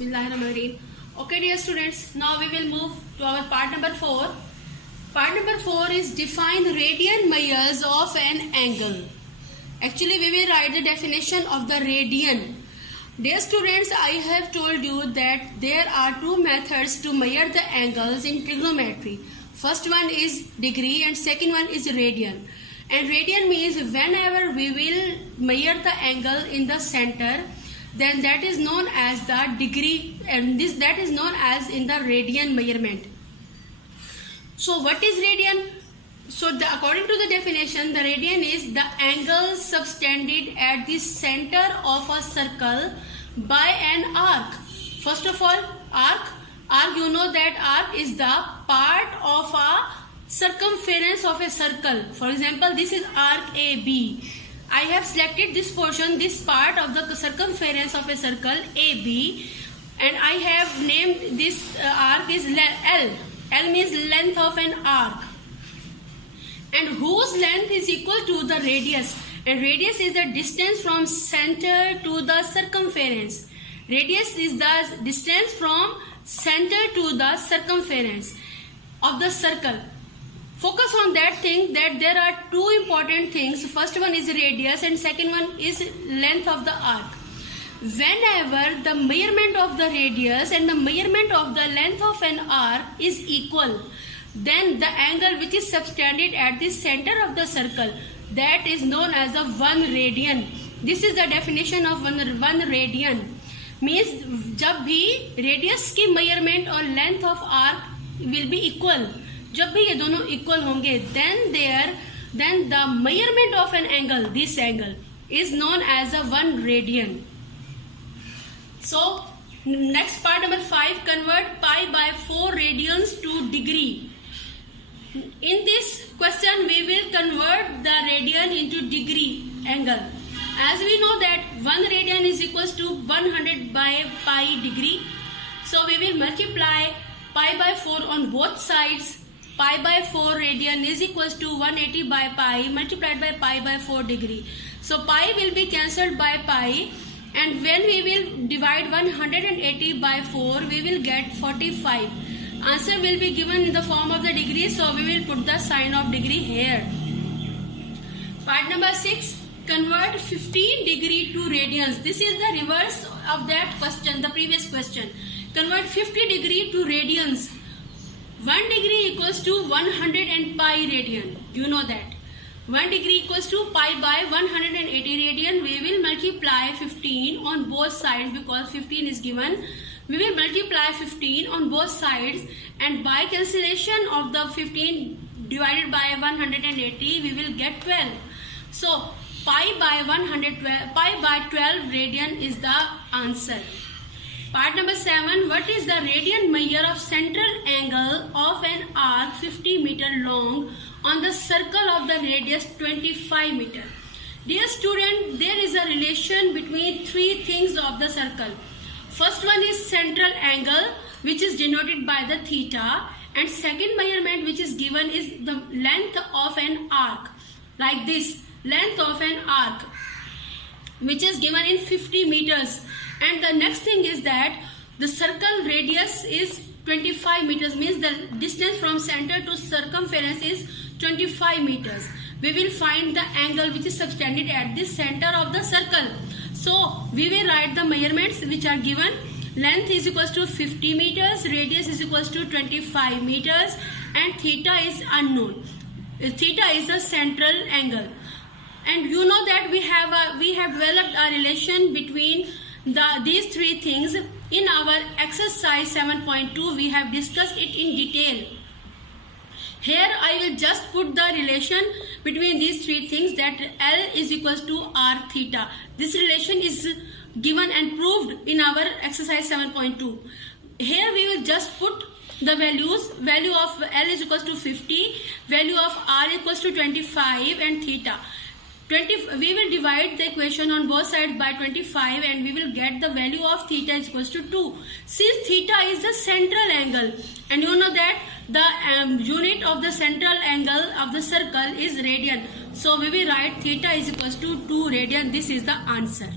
Bismillahirrahmanirrahim. Okay, dear students, now we will move to our part number 4. Part number 4 is define radian measures of an angle. Actually, we will write the definition of the radian. Dear students, I have told you that there are two methods to measure the angles in trigonometry. First one is degree and second one is radian. And radian means whenever we will measure the angle in the center, then that is known as the degree, and that is known as in the radian measurement. So what is radian? So according to the definition, the radian is the angle subtended at the center of a circle by an arc. First of all, arc, you know that arc is the part of a circumference of a circle. For example, this is arc AB. I have selected this portion, this part of the circumference of a circle AB, and I have named this arc is L. L means length of an arc, and whose length is equal to the radius, and radius is the distance from center to the circumference. Radius is the distance from center to the circumference of the circle. Focus on that thing, that there are two important things. First one is radius and second one is length of the arc. Whenever the measurement of the radius and the measurement of the length of an arc is equal, then the angle which is subtended at the center of the circle, that is known as a 1 radian. This is the definition of 1 radian. Means जब भी radius की measurement और length of arc will be equal, जब भी ये दोनों equal होंगे, then the measurement of an angle, this angle, is known as a 1 radian. So next part number 5, convert pi by 4 radians to degree. In this question we will convert the radian into degree angle. As we know that 1 radian is equals to 100 by pi degree. So we will multiply pi by 4 on both sides. Pi by 4 radian is equals to 180 by pi multiplied by pi by 4 degree. So pi will be cancelled by pi, and when we will divide 180 by 4, we will get 45. Answer will be given in the form of the degree, so we will put the sign of degree here. Part number 6, convert 15 degree to radians. This is the reverse of that question, the previous question. Convert 50 degree to radians. 1 degree equals to 100 and pi radian. You know that. 1 degree equals to pi by 180 radian. We will multiply 15 on both sides because 15 is given. We will multiply 15 on both sides, and by cancellation of the 15 divided by 180, we will get 12. So pi by 12 radian is the answer. Part number 7, what is the radian measure of central angle of an arc 50 meter long on the circle of the radius 25 meter? Dear student, there is a relation between three things of the circle. First one is central angle, which is denoted by the theta, and second measurement which is given is the length of an arc, like this, length of an arc, which is given in 50 meters. And the next thing is that the circle radius is 25 meters, means the distance from center to circumference is 25 meters. We will find the angle which is subtended at the center of the circle. So we will write the measurements which are given. Length is equals to 50 meters, radius is equals to 25 meters, and theta is unknown. Theta is the central angle. And you know that we have developed a relation between these three things. In our exercise 7.2, we have discussed it in detail. Here I will just put the relation between these three things, that L is equals to R theta. This relation is given and proved in our exercise 7.2. Here we will just put the values. Value of L is equals to 50, value of R equals to 25, and theta. We will divide the equation on both sides by 25, and we will get the value of theta is equals to 2. Since theta is the central angle, and you know that the unit of the central angle of the circle is radian. So we will write theta is equals to 2 radian. This is the answer.